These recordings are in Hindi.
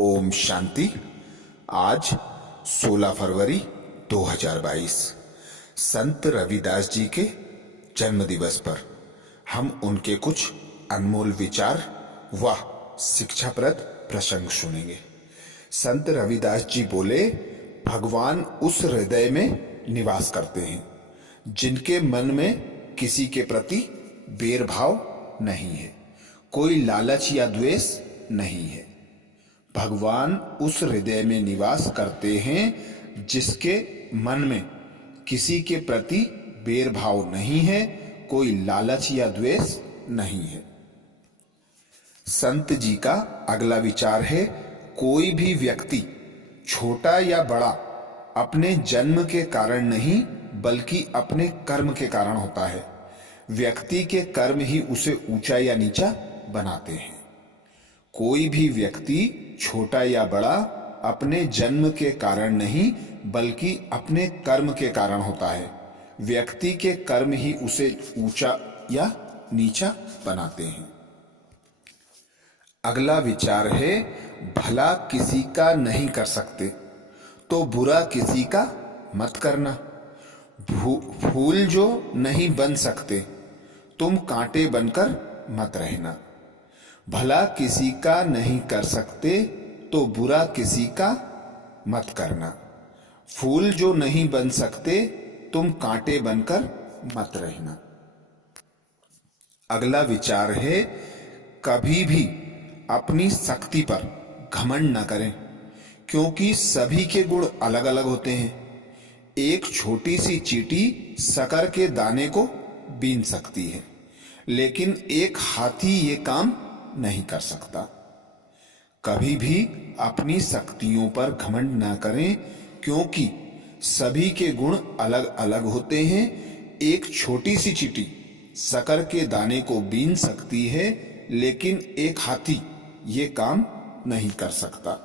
ओम शांति। आज 16 फरवरी 2022 संत रविदास जी के जन्म दिवस पर हम उनके कुछ अनमोल विचार व शिक्षाप्रद प्रसंग सुनेंगे। संत रविदास जी बोले, भगवान उस हृदय में निवास करते हैं जिनके मन में किसी के प्रति भेदभाव नहीं है, कोई लालच या द्वेष नहीं है। भगवान उस हृदय में निवास करते हैं जिसके मन में किसी के प्रति भेदभाव नहीं है, कोई लालच या द्वेष नहीं है। संत जी का अगला विचार है, कोई भी व्यक्ति छोटा या बड़ा अपने जन्म के कारण नहीं बल्कि अपने कर्म के कारण होता है। व्यक्ति के कर्म ही उसे ऊंचा या नीचा बनाते हैं। कोई भी व्यक्ति छोटा या बड़ा अपने जन्म के कारण नहीं बल्कि अपने कर्म के कारण होता है। व्यक्ति के कर्म ही उसे ऊंचा या नीचा बनाते हैं। अगला विचार है, भला किसी का नहीं कर सकते तो बुरा किसी का मत करना। फूल जो नहीं बन सकते तुम कांटे बनकर मत रहना। भला किसी का नहीं कर सकते तो बुरा किसी का मत करना। फूल जो नहीं बन सकते तुम कांटे बनकर मत रहना। अगला विचार है, कभी भी अपनी शक्ति पर घमंड न करें क्योंकि सभी के गुण अलग अलग होते हैं। एक छोटी सी चींटी शक्कर के दाने को बीन सकती है लेकिन एक हाथी ये काम नहीं कर सकता। कभी भी अपनी शक्तियों पर घमंड ना करें क्योंकि सभी के गुण अलग अलग होते हैं। एक छोटी सी चींटी शक्कर के दाने को बीन सकती है लेकिन एक हाथी ये काम नहीं कर सकता।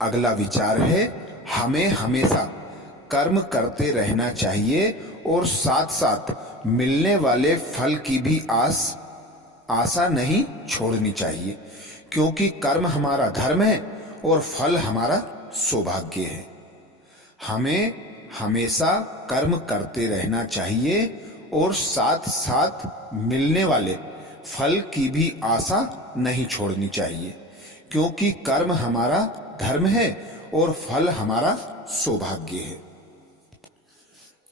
अगला विचार है, हमें हमेशा कर्म करते रहना चाहिए और साथ साथ मिलने वाले फल की भी आशा नहीं छोड़नी चाहिए क्योंकि कर्म हमारा धर्म है और फल हमारा सौभाग्य है। हमें हमेशा कर्म करते रहना चाहिए और साथ साथ मिलने वाले फल की भी आशा नहीं छोड़नी चाहिए क्योंकि कर्म हमारा धर्म है और फल हमारा सौभाग्य है।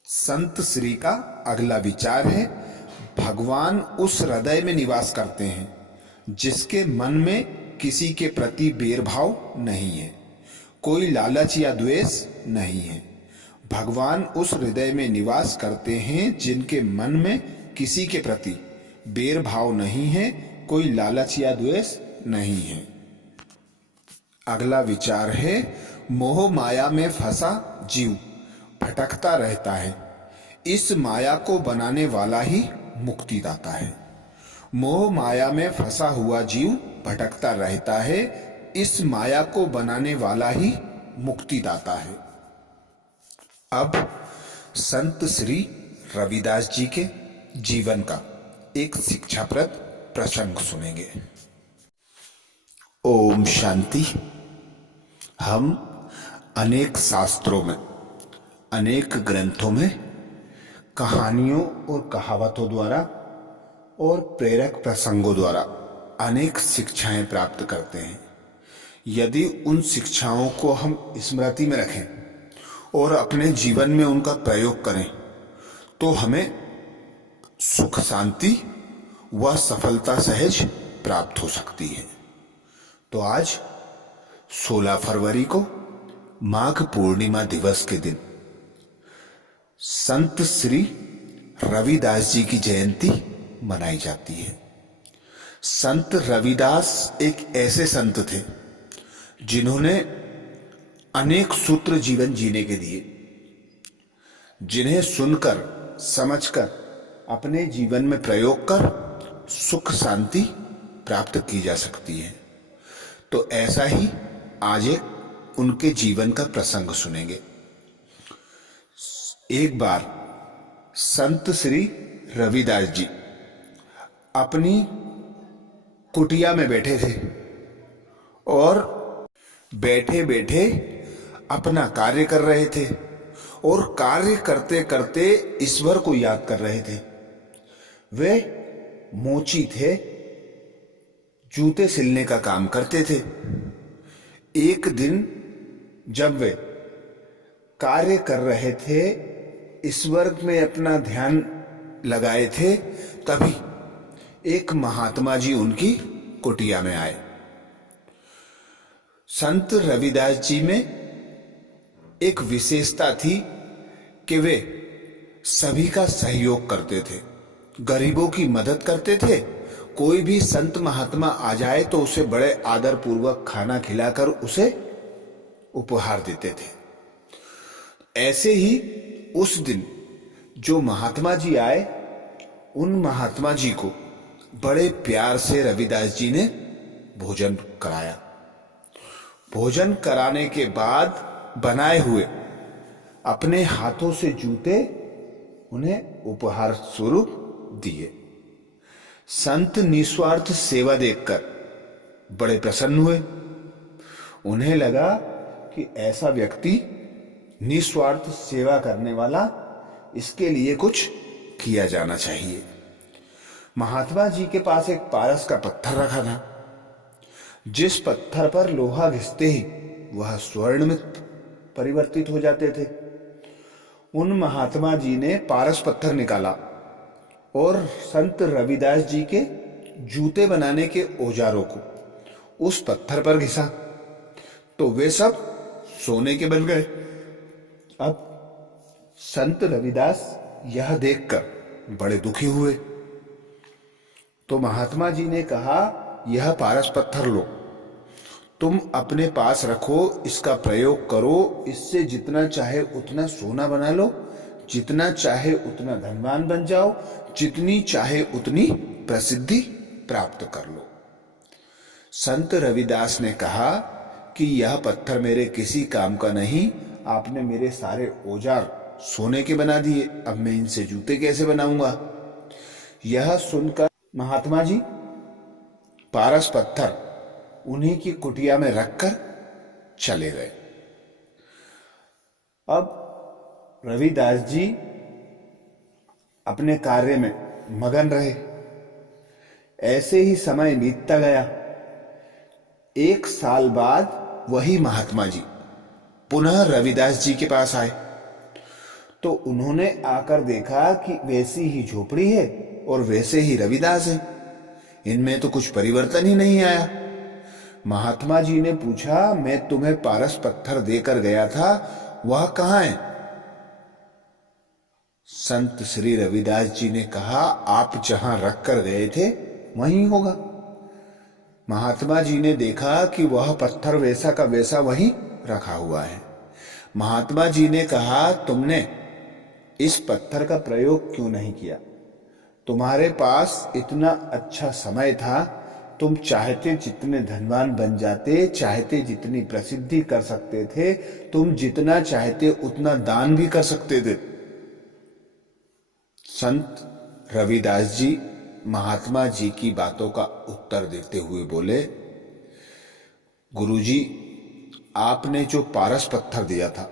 संत श्री का अगला विचार है, भगवान उस हृदय में निवास करते हैं जिसके मन में किसी के प्रति भेदभाव नहीं है, कोई लालच या द्वेष नहीं है। भगवान उस हृदय में निवास करते हैं जिनके मन में किसी के प्रति भेदभाव नहीं है, कोई लालच या द्वेष नहीं है। अगला विचार है, मोह माया में फंसा जीव भटकता रहता है, इस माया को बनाने वाला ही मुक्तिदाता है। मोह माया में फंसा हुआ जीव भटकता रहता है, इस माया को बनाने वाला ही मुक्तिदाता है। अब संत श्री रविदास जी के जीवन का एक शिक्षाप्रद प्रसंग सुनेंगे। ओम शांति। हम अनेक शास्त्रों में, अनेक ग्रंथों में कहानियों और कहावतों द्वारा और प्रेरक प्रसंगों द्वारा अनेक शिक्षाएं प्राप्त करते हैं। यदि उन शिक्षाओं को हम स्मृति में रखें और अपने जीवन में उनका प्रयोग करें तो हमें सुख शांति व सफलता सहज प्राप्त हो सकती है। तो आज 16 फरवरी को माघ पूर्णिमा दिवस के दिन संत श्री रविदास जी की जयंती मनाई जाती है। संत रविदास एक ऐसे संत थे जिन्होंने अनेक सूत्र जीवन जीने के दिए, जिन्हें सुनकर समझकर अपने जीवन में प्रयोग कर सुख शांति प्राप्त की जा सकती है। तो ऐसा ही आज एक उनके जीवन का प्रसंग सुनेंगे। एक बार संत श्री रविदास जी अपनी कुटिया में बैठे थे और बैठे बैठे अपना कार्य कर रहे थे और कार्य करते करते ईश्वर को याद कर रहे थे। वे मोची थे, जूते सिलने का काम करते थे। एक दिन जब वे कार्य कर रहे थे, ईश्वर में अपना ध्यान लगाए थे, तभी एक महात्मा जी उनकी कुटिया में आए। संत रविदास जी में एक विशेषता थी कि वे सभी का सहयोग करते थे, गरीबों की मदद करते थे। कोई भी संत महात्मा आ जाए तो उसे बड़े आदर पूर्वक खाना खिलाकर उसे उपहार देते थे। ऐसे ही उस दिन जो महात्मा जी आए, उन महात्मा जी को बड़े प्यार से रविदास जी ने भोजन कराया। भोजन कराने के बाद बनाए हुए अपने हाथों से जूते उन्हें उपहार स्वरूप दिए। संत निस्वार्थ सेवा देखकर बड़े प्रसन्न हुए। उन्हें लगा कि ऐसा व्यक्ति निस्वार्थ सेवा करने वाला, इसके लिए कुछ किया जाना चाहिए। महात्मा जी के पास एक पारस का पत्थर रखा था। जिस पत्थर पर लोहा घिसते ही वह स्वर्ण में परिवर्तित हो जाते थे। उन महात्मा जी ने पारस पत्थर निकाला और संत रविदास जी के जूते बनाने के औजारों को उस पत्थर पर घिसा तो वे सब सोने के बन गए। अब संत रविदास यह देखकर बड़े दुखी हुए। तो महात्मा जी ने कहा, यह पारस पत्थर लो, तुम अपने पास रखो, इसका प्रयोग करो, इससे जितना चाहे उतना सोना बना लो, जितना चाहे उतना धनवान बन जाओ, जितनी चाहे उतनी प्रसिद्धि प्राप्त कर लो। संत रविदास ने कहा कि यह पत्थर मेरे किसी काम का नहीं, आपने मेरे सारे औजार सोने के बना दिए, अब मैं इनसे जूते कैसे बनाऊंगा। यह सुनकर महात्मा जी पारस पत्थर उन्हीं की कुटिया में रखकर चले गए। अब रविदास जी अपने कार्य में मगन रहे। ऐसे ही समय बीतता गया। 1 साल बाद वही महात्मा जी पुनः रविदास जी के पास आए तो उन्होंने आकर देखा कि वैसी ही झोपड़ी है और वैसे ही रविदास है, इनमें तो कुछ परिवर्तन ही नहीं आया। महात्मा जी ने पूछा, मैं तुम्हें पारस पत्थर देकर गया था, वह कहां है। संत श्री रविदास जी ने कहा, आप जहां रख कर गए थे वहीं होगा। महात्मा जी ने देखा कि वह पत्थर वैसा का वैसा वहीं रखा हुआ है। महात्मा जी ने कहा, तुमने इस पत्थर का प्रयोग क्यों नहीं किया। तुम्हारे पास इतना अच्छा समय था, तुम चाहते जितने धनवान बन जाते, चाहते जितनी प्रसिद्धि कर सकते थे, तुम जितना चाहते उतना दान भी कर सकते थे। संत रविदास जी महात्मा जी की बातों का उत्तर देते हुए बोले, गुरुजी, आपने जो पारस पत्थर दिया था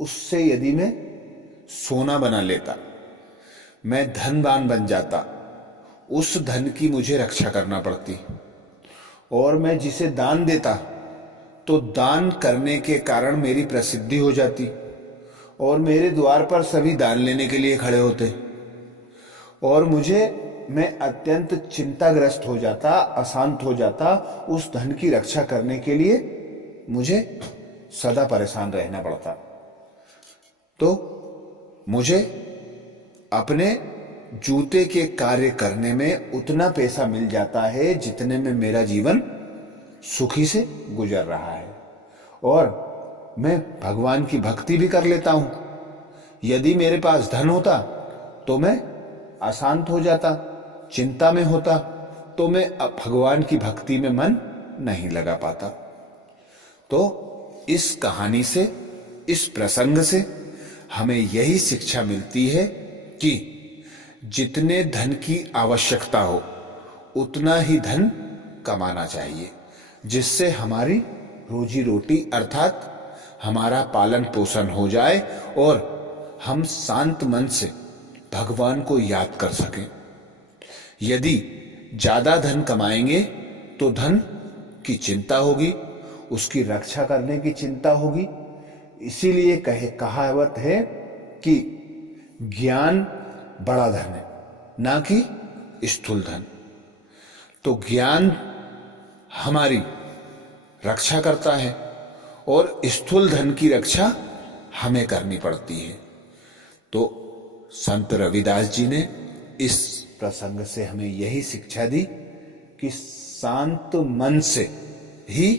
उससे यदि मैं सोना बना लेता, मैं धनवान बन जाता, उस धन की मुझे रक्षा करना पड़ती, और मैं जिसे दान देता तो दान करने के कारण मेरी प्रसिद्धि हो जाती और मेरे द्वार पर सभी दान लेने के लिए खड़े होते और मैं अत्यंत चिंताग्रस्त हो जाता, अशांत हो जाता। उस धन की रक्षा करने के लिए मुझे सदा परेशान रहना पड़ता। तो मुझे अपने जूते के कार्य करने में उतना पैसा मिल जाता है जितने में मेरा जीवन सुखी से गुजर रहा है, और मैं भगवान की भक्ति भी कर लेता हूं। यदि मेरे पास धन होता तो मैं अशांत हो जाता, चिंता में होता, तो मैं भगवान की भक्ति में मन नहीं लगा पाता। तो इस कहानी से, इस प्रसंग से हमें यही शिक्षा मिलती है कि जितने धन की आवश्यकता हो उतना ही धन कमाना चाहिए। जिससे हमारी रोजी रोटी अर्थात हमारा पालन पोषण हो जाए और हम शांत मन से भगवान को याद कर सकें। यदि ज्यादा धन कमाएंगे तो धन की चिंता होगी, उसकी रक्षा करने की चिंता होगी। इसीलिए कहावत है कि ज्ञान बड़ा धन है, ना कि स्थूल धन। तो ज्ञान हमारी रक्षा करता है और स्थूल धन की रक्षा हमें करनी पड़ती है। तो संत रविदास जी ने इस प्रसंग से हमें यही शिक्षा दी कि शांत मन से ही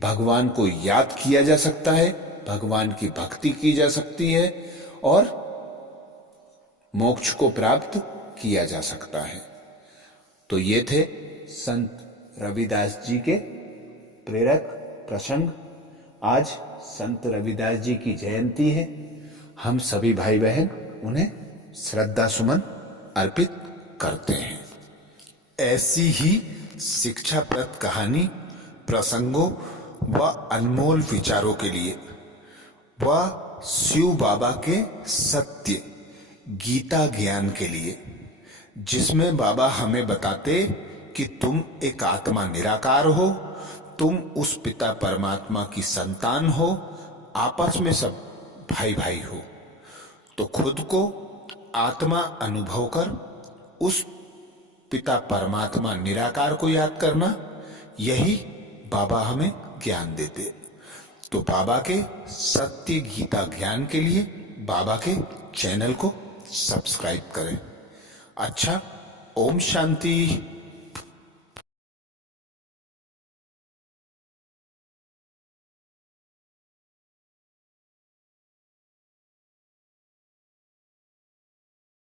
भगवान को याद किया जा सकता है, भगवान की भक्ति की जा सकती है और मोक्ष को प्राप्त किया जा सकता है। तो ये थे संत रविदास जी के प्रेरक प्रसंग। आज संत रविदास जी की जयंती है। हम सभी भाई बहन उन्हें श्रद्धा सुमन अर्पित करते हैं। ऐसी ही शिक्षाप्रद कहानी, प्रसंगों व अनमोल विचारों के लिए व शिव बाबा के सत्य गीता ज्ञान के लिए, जिसमें बाबा हमें बताते कि तुम एक आत्मा निराकार हो, तुम उस पिता परमात्मा की संतान हो, आपस में सब भाई भाई हो। तो खुद को आत्मा अनुभव कर उस पिता परमात्मा निराकार को याद करना, यही बाबा हमें ज्ञान देते। तो बाबा के सत्य गीता ज्ञान के लिए बाबा के चैनल को सब्सक्राइब करें। अच्छा, ओम शांति।